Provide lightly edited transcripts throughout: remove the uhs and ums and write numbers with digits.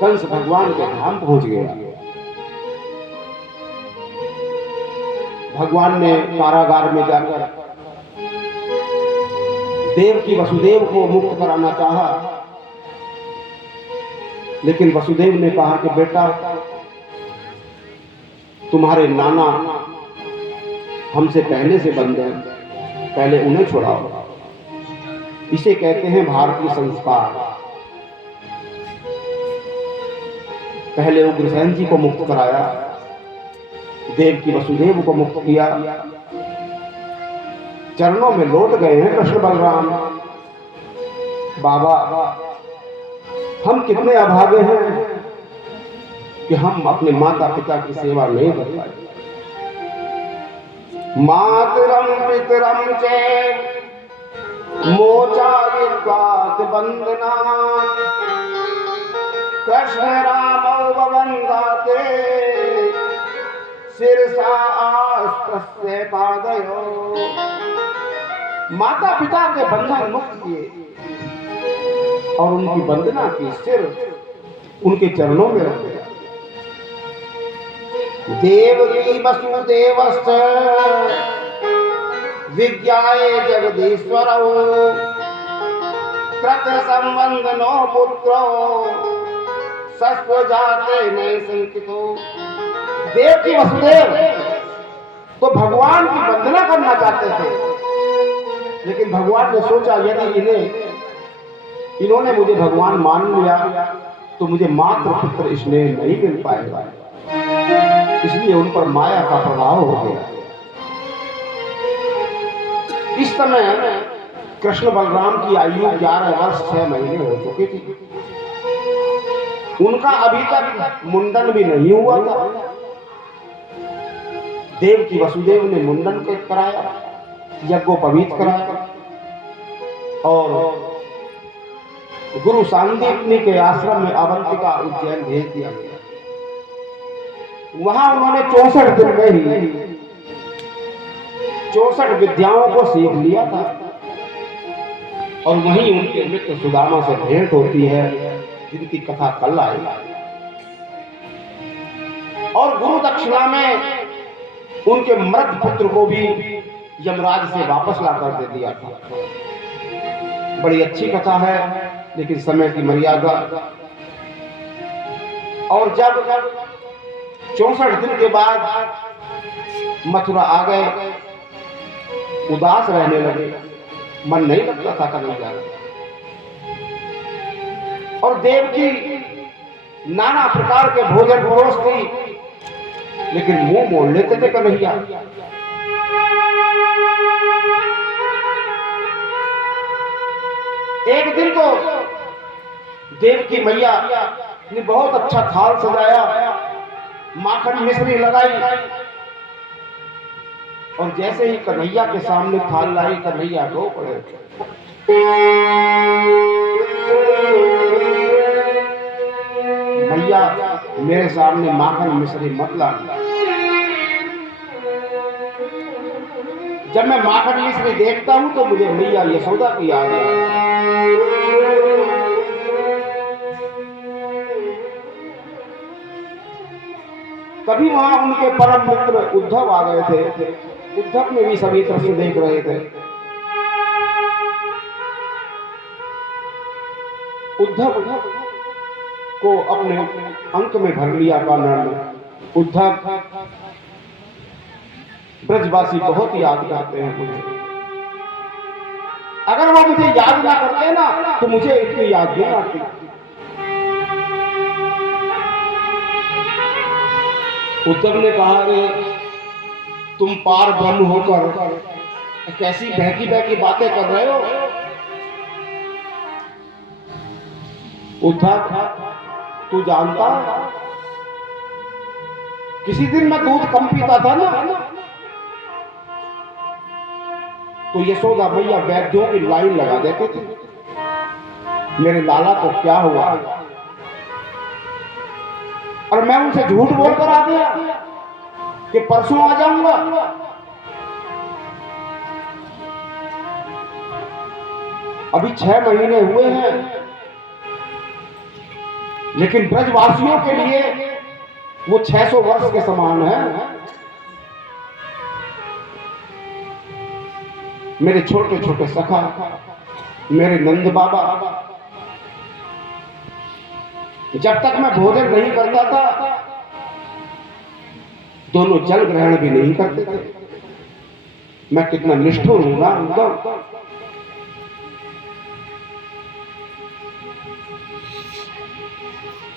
कंस भगवान के धाम पहुंच गया। भगवान ने कारागार में जाकर देव की वसुदेव को मुक्त कराना चाहा, लेकिन वसुदेव ने कहा कि बेटा, तुम्हारे नाना हमसे पहले से बंद हैं, पहले उन्हें छुड़ाओ। इसे कहते हैं भारतीय संस्कार। पहले उग्रसेन जी को मुक्त कराया, देव की वसुदेव को मुक्त किया। चरणों में लौट गए हैं कृष्ण बलराम। बाबा, हम कितने अभागे हैं कि हम अपने माता पिता की सेवा नहीं कर पाए। मातरम पितरम चे मोचायित्वात् बंदना कृष्ण रामौ ववन्दाते शिरसा आस्त्रस्य पादयो। माता पिता के बंधन मुक्त किए और उनकी वंदना की, सिर उनके चरणों में रख दिया। देवकी वसुदेवश्च विज्ञाये जगदीश्वरौ कृत संबंधनो पुत्रो सस्वजाते नये संकितो। देव की वसुदेव तो भगवान की वंदना करना चाहते थे, लेकिन भगवान ने सोचा यदि इन्होंने मुझे भगवान मान लिया तो मुझे मात्र पुत्र स्नेह नहीं मिल पाएगा, इसलिए उन पर माया का प्रभाव हो गया। इस समय कृष्ण बलराम की आयु 11 वर्ष 6 महीने हो चुकी थी। उनका अभी तक मुंडन भी नहीं हुआ था। देव की वसुदेव ने मुंडन कराया, यज्ञोपवीत कराया और गुरु सांदीपनी के आश्रम में अवंतिका उज्जैन भेज दिया गया। वहां उन्होंने 64 दिन में ही 64 विद्याओं को सीख लिया था और वहीं उनके मित्र सुदामा से भेंट होती है, जिनकी कथा कल आएगी। और गुरु दक्षिणा में उनके मृत पुत्र को भी यमराज से वापस लाकर दे दिया था। बड़ी अच्छी कथा है, लेकिन समय की मर्यादा। और जब 64 दिन के बाद मथुरा आ गए, उदास रहने लगे, मन नहीं लगता था कन्हैया। और देव की नाना प्रकार के भोजन परोसती, लेकिन मुंह मोड़ लेते थे कन्हैया। एक दिन तो देव की मैया ने बहुत अच्छा थाल सजाया, माखन मिश्री लगाई और जैसे ही कन्हैया के सामने थाल लाई, कन्हैया रो पड़े। मैया, मेरे सामने माखन मिश्री मत लाना। जब मैं माखन मिश्री देखता हूं तो मुझे मैया यशोदा की याद आती है। तभी वहां उनके परम मित्र उद्धव आ गए थे। उद्धव ने भी सभी तरफ से देख रहे थे। उद्धव को अपने अंक में भर लिया कान्हा ने। उद्धव, ब्रजवासी बहुत याद करते हैं मुझे। अगर वो मुझे याद ना करते ना तो मुझे इतनी याद नहीं आती। उद्धव ने कहा कि तुम पार ब्रह्म होकर कैसी बहकी बहकी बातें कर रहे हो। उद्धव, तू जानता है, किसी दिन मैं दूध कम पीता था ना, तो यशोदा मैया वैद्यों की लाइन लगा देते थे। मेरे लाला को क्या हुआ, और मैं उनसे झूठ बोलकर आ गया कि परसों आ जाऊंगा। अभी 6 महीने हुए हैं, लेकिन ब्रजवासियों के लिए वो 600 वर्ष के समान है। मेरे छोटे छोटे सखा, मेरे नंद बाबा, जब तक मैं भोजन नहीं करता था दोनों जल ग्रहण भी नहीं करते थे। मैं कितना निष्ठुर हूं ना उद्धव।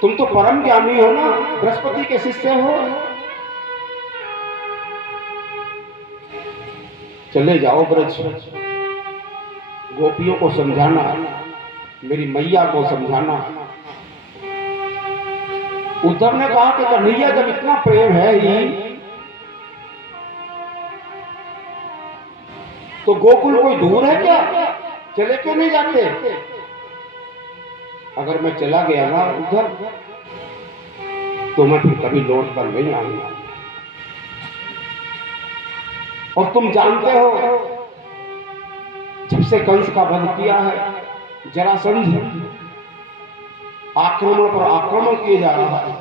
तुम तो परम ज्ञानी हो ना, बृहस्पति के शिष्य हो। चले जाओ ब्रज, गोपियों को समझाना, मेरी मैया को समझाना। उद्धव ने कहा कि कन्हैया जब इतना प्रेम है ही तो गोकुल कोई दूर है क्या, चले क्यों नहीं जाते? अगर मैं चला गया ना उधर तो मैं फिर कभी लौट कर नहीं आऊंगा। और तुम जानते हो जब से कंस का वध किया है, जरासंध आक्रमण पर आक्रमण किए जा रहा है।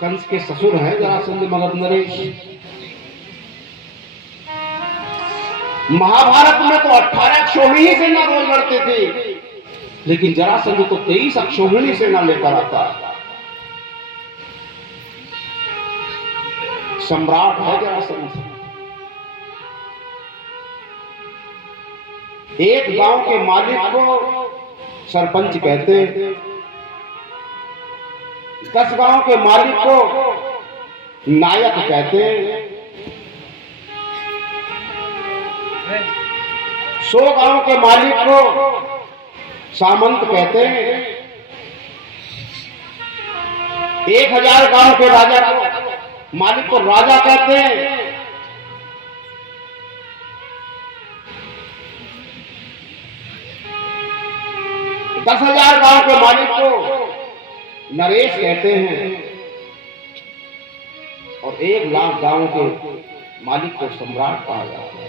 कंस के ससुर हैं जरासंध मगध नरेश। महाभारत में तो 18 अक्षौहिणी सेना रोज लड़ते थे, लेकिन जरासंध तो 23 अक्षौहिणी सेना लेकर आता है। सम्राट है जरासंध। एक गांव के मालिक को सरपंच कहते, 10 गांव के मालिक को नायक कहते, 100 गांव के मालिक को सामंत कहते, 1000 गांव के राजा को मालिक को राजा कहते हैं। 10,000 गांव के मालिक को नरेश कहते हैं और 1 लाख गांव के मालिक को सम्राट कहा जाता है।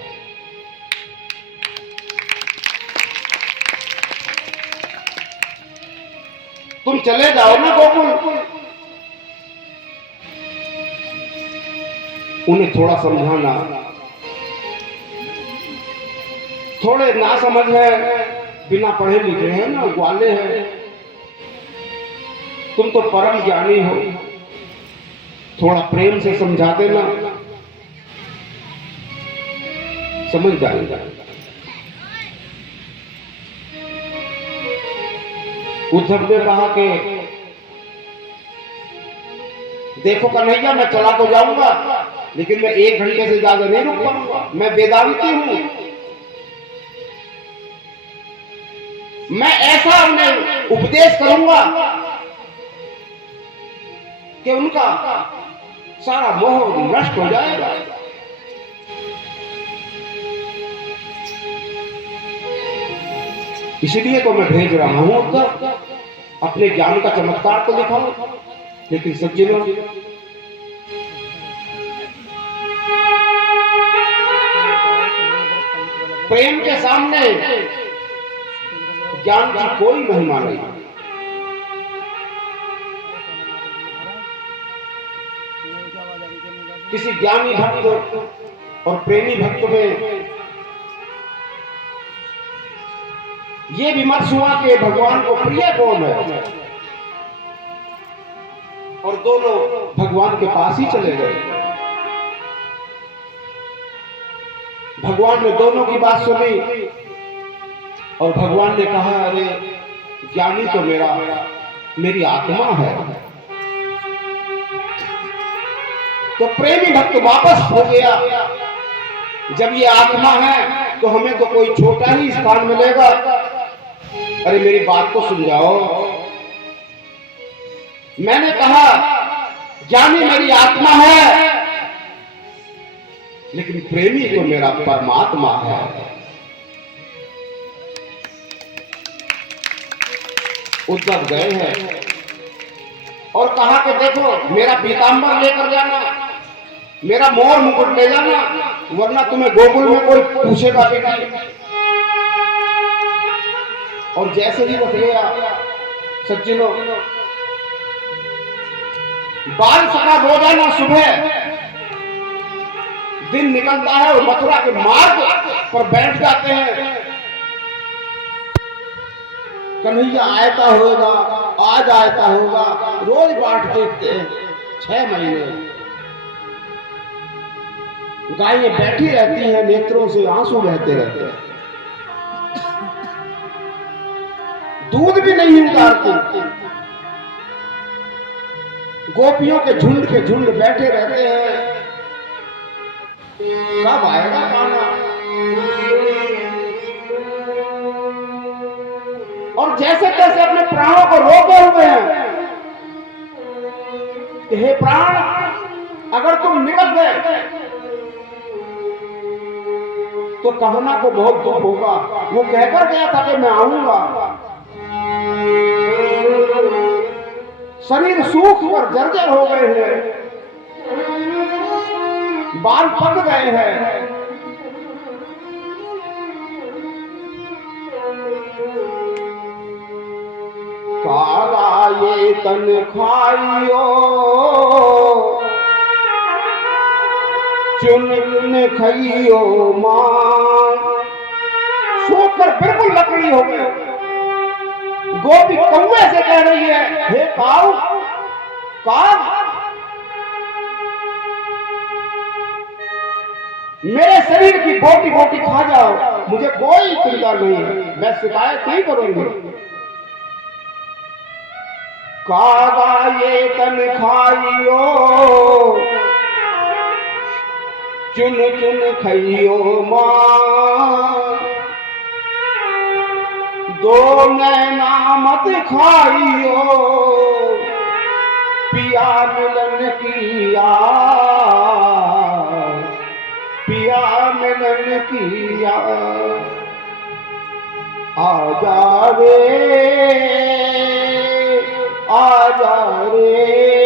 तुम चले जाओ ना गोकुल, उन्हें थोड़ा समझाना। थोड़े ना समझ है, बिना पढ़े लिखे हैं ना, ग्वाले हैं। तुम तो परम ज्ञानी हो, थोड़ा प्रेम से समझा देना, समझ जाएगा। उद्धव ने कहा कि देखो कन्हैया, मैं चला तो जाऊंगा लेकिन मैं 1 घंटे से ज्यादा नहीं रुक पाऊंगा। मैं वेदांती हूं, मैं ऐसा उन्हें उपदेश करूंगा कि उनका सारा मोह नष्ट हो जाएगा। इसलिए तो मैं भेज रहा हूं उधर, अपने ज्ञान का चमत्कार तो दिखाऊं। लेकिन सज्जनों, प्रेम के सामने ज्ञान की कोई महिमा नहीं। किसी ज्ञानी भक्त और प्रेमी भक्त में ये विमर्श हुआ कि भगवान को प्रिय कौन है, और दोनों भगवान के पास ही चले गए। भगवान ने दोनों की बात सुनी और भगवान ने कहा, अरे ज्ञानी तो मेरी आत्मा है। तो प्रेमी भक्त वापस हो गया, जब ये आत्मा है तो हमें तो कोई छोटा ही स्थान मिलेगा। अरे मेरी बात को सुन जाओ, मैंने कहा ज्ञानी मेरी आत्मा है, लेकिन प्रेमी तो मेरा परमात्मा है। उद्धव गए हैं और कहा कि देखो मेरा पीतांबर लेकर जाना, मेरा मोर मुकुट ले जाना, वरना तुम्हें गोकुल में कोई पूछेगा भी नहीं। और जैसे ही वो गया सज्जनों, बाल सका रोजाना सुबह दिन निकलता है और मथुरा के मार्ग पर बैठ जाते हैं। कन्हैया आयता होगा, आज आयता होगा, रोज बाट देखते हैं। 6 महीने गायें बैठी रहती हैं, नेत्रों से आंसू बहते रहते हैं, दूध भी नहीं उतारती। गोपियों के झुंड बैठे रहते हैं, कब आएगा पाना। और जैसे तैसे अपने प्राणों को रोके हुए हैं कि हे प्राण, अगर तुम निकल गए तो कहना को बहुत दुख होगा। वो कहकर गया था कि मैं आऊंगा, शरीर सूख कर जर्जर हो गए हैं, बाल पक गए हैं। कागा ये तन खाइयो, चुन चुन खाइयो मां। सोकर बिल्कुल लकड़ी हो गए। गोपी कौवे से कह रही है, हे काऊ, काग, मेरे शरीर की बोटी बोटी खा जाओ, मुझे कोई चिंता नहीं है, मैं शिकायत नहीं करूंगी। कागा ये तन खाइयो, चुन चुन खाइयो मां। दो नैना मत खाइयो, पिया मिलन की आस, पिया मिलन की आस। आजा रे, आजा रे।